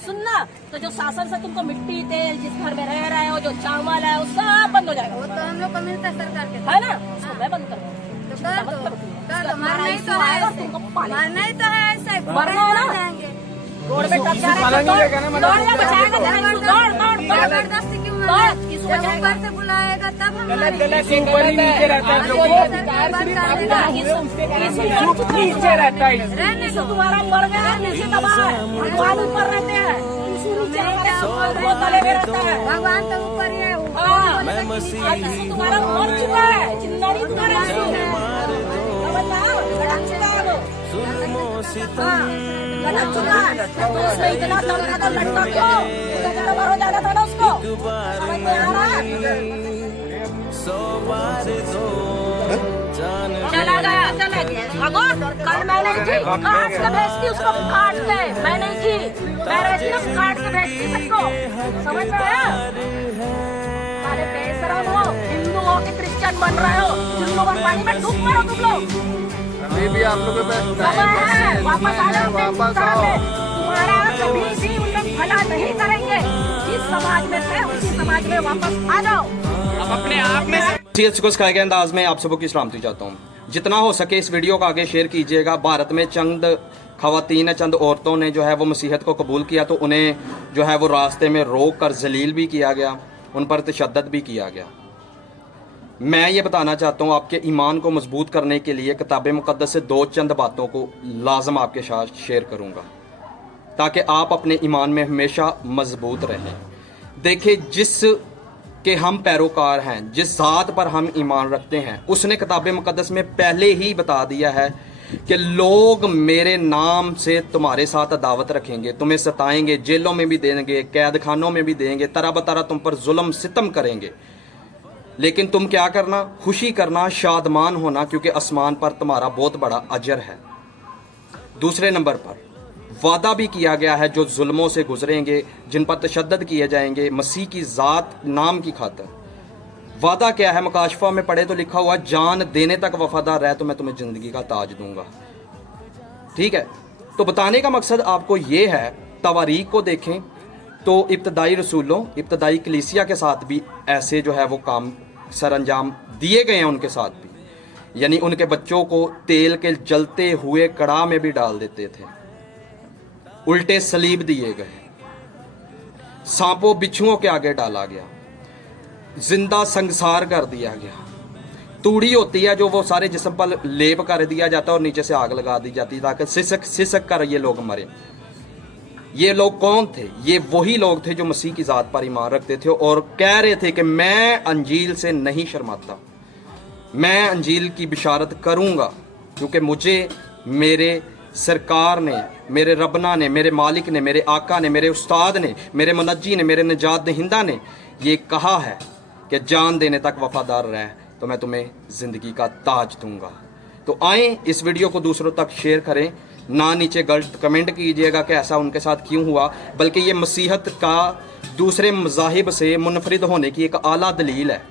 सुनना, तो जो शासन से तुमको मिट्टी तेल जिस घर में रह रहे हो, जो चावल है, वो सब बंद हो जाएगा। वो तो हम लोग को मिलता है सरकार के, है ना, उसको मैं बंद कर दूँ। तो कर दो, मारना ही तो है ऐसे, मारना ही तो है ऐसे, मरना है ना? जाएंगे रोड पे ट्रक जा रहा है, दौड़ जा, बचाएगा, जबरदस्ती क्यों ऊपर से बुलाएगा तब हम नीचे रहता है। रहने दो। तुम्हारा मर गया नीचे दबा है, भगवान ऊपर रहते हैं, वो तले में रहता है। भगवान तो ऊपर ही है, तुम्हारा मर चुका है, जिंदा नहीं तुम्हारा लटक चुका है। तो उसने इतना लड़का था, लड़का क्यों हो जाना था ना उसको, समझ में आ रहा है? चला गया। अगो कल मैं नहीं थी, काट के भेजती उसको, काट के मैं नहीं थी, मैं रहती ना, काट के भेजती सबको, समझ में आया? अरे बेशरम हो, हिंदू हो कि क्रिश्चियन बन रहे हो, जुल्मों पर पानी में डूब मरो तुम लोग। अभी भी आप लोगों पे वापस आ जाओ, तुम्हारा कभी भी उन लोग भला नहीं करेंगे। जिस समाज में थे उसी समाज में वापस आ जाओ। अपने आप में को सिखाए गए अंदाज में आप सबको की सलामती चाहता हूँ। जितना हो सके इस वीडियो को आगे शेयर कीजिएगा। भारत में चंद खवातीन, चंद औरतों ने जो है वो मसीहत को कबूल किया, तो उन्हें जो है वो रास्ते में रोक कर जलील भी किया गया, उन पर तशद्दुद भी किया गया। मैं ये बताना चाहता हूँ, आपके ईमान को मजबूत करने के लिए किताब मुक़द्दस से दो चंद बातों को लाजम आपके साथ शेयर करूँगा, ताकि आप अपने ईमान में हमेशा मजबूत रहें। देखिए, जिस के हम पैरोकार हैं, जिस ज़ात पर हम ईमान रखते हैं, उसने किताब मुक़द्दस में पहले ही बता दिया है कि लोग मेरे नाम से तुम्हारे साथ अदावत रखेंगे, तुम्हें सताएंगे, जेलों में भी देंगे, कैद खानों में भी देंगे, तरह बतरा तुम पर जुल्म सितम करेंगे, लेकिन तुम क्या करना? खुशी करना, शादमान होना, क्योंकि आसमान पर तुम्हारा बहुत बड़ा अजर है। दूसरे नंबर पर वादा भी किया गया है, जो जुल्मों से गुजरेंगे, जिन पर तशद्दुद किए जाएंगे मसीह की ज़ात नाम की खातिर, वादा क्या है? मुकाशफा में पढ़े तो लिखा हुआ, जान देने तक वफादार रहे तो मैं तुम्हें ज़िंदगी का ताज दूंगा। ठीक है, तो बताने का मकसद आपको ये है, तवारीख को देखें तो इब्तदाई रसूलों, इब्तदाई कलीसिया के साथ भी ऐसे जो है वो काम सरअंजाम दिए गए हैं उनके साथ भी, यानी उनके बच्चों को तेल के जलते हुए कड़ाह में भी डाल देते थे, उल्टे सलीब दिए गए, सांपों बिच्छुओं के आगे डाला गया, जिंदा संसार कर दिया गया। तूड़ी होती है जो वो सारे जिस्म पर लेप कर दिया जाता है और नीचे से आग लगा दी जाती है ताकि सिसक सिसक कर ये लोग मरे। ये लोग कौन थे? ये वही लोग थे जो मसीह की ज़ात पर ईमान रखते थे और कह रहे थे कि मैं अंजील से नहीं शर्माता, मैं अंजील की बिशारत करूंगा, क्योंकि मुझे मेरे सरकार ने, मेरे रबना ने, मेरे मालिक ने, मेरे आका ने, मेरे उस्ताद ने, मेरे मुनज्जी ने, मेरे निजात दहिंदा ने ये कहा है कि जान देने तक वफादार रह तो मैं तुम्हें ज़िंदगी का ताज दूंगा। तो आए इस वीडियो को दूसरों तक शेयर करें, ना नीचे गलत कमेंट कीजिएगा कि ऐसा उनके साथ क्यों हुआ, बल्कि ये मसीहत का दूसरे मज़ाहिब से मुनफरिद होने की एक आला दलील है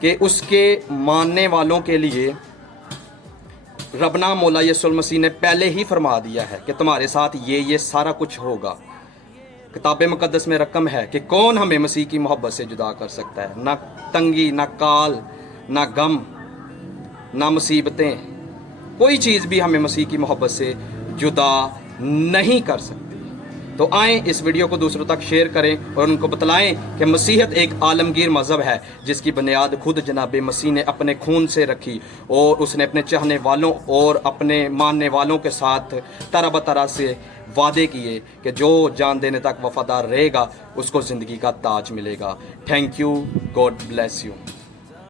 कि उसके मानने वालों के लिए रबना मौला यसुल मसीह ने पहले ही फरमा दिया है कि तुम्हारे साथ ये सारा कुछ होगा। किताब मुक़द्दस में रकम है कि कौन हमें मसीह की मोहब्बत से जुदा कर सकता है? ना तंगी, ना काल, ना गम, ना मुसीबतें, कोई चीज़ भी हमें मसीह की मोहब्बत से जुदा नहीं कर सकती। तो आएँ इस वीडियो को दूसरों तक शेयर करें और उनको बतलाएं कि मसीहत एक आलमगीर मज़हब है जिसकी बुनियाद खुद जनाब मसीह ने अपने खून से रखी और उसने अपने चाहने वालों और अपने मानने वालों के साथ तरह बतरह से वादे किए कि जो जान देने तक वफादार रहेगा उसको ज़िंदगी का ताज मिलेगा। Thank you, God bless you.